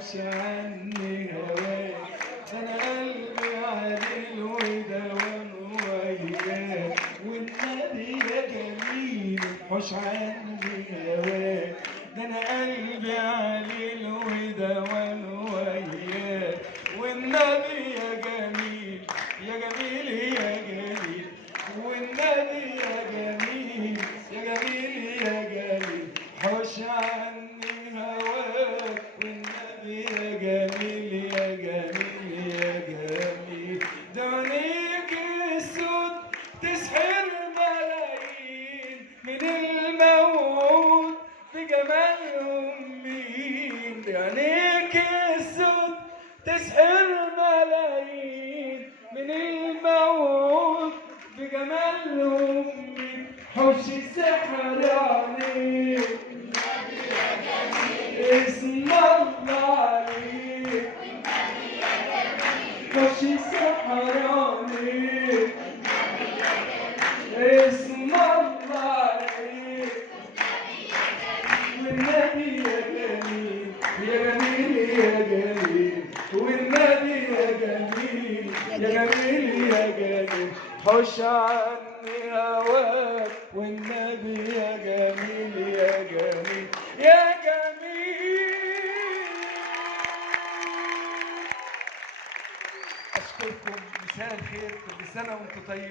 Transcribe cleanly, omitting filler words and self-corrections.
حوش عني هواك، انا قلبي عليل ودوام وياك، والنبي يا جميل حوش عني هواك، ده انا قلبي عليل ودوام وياك، والنبي يا جميل يا جميل يا جميل، والنبي يا جميل يا جميل يا جميل، حوش عني هواك، والنبي يا جميل يا جميل يا جميل، ده عينيك السود تسحر ملايين من الموعود بجمالهم مين، ده عينيك السود تسحر ملايين من الموعود بجمالهم مين، حوش السحر عليك اسم الله عليك، حوش السحر عليك اسم الله عليك، والنبي يا جميل يا جميل يا جميل، والنبي يا جميل يا جميل يا جميل، حوش عني هواك، والنبي يا جميل يا جميل يا جميل. أشكركم، مساء الخير، كل سنة وأنتم طيبين.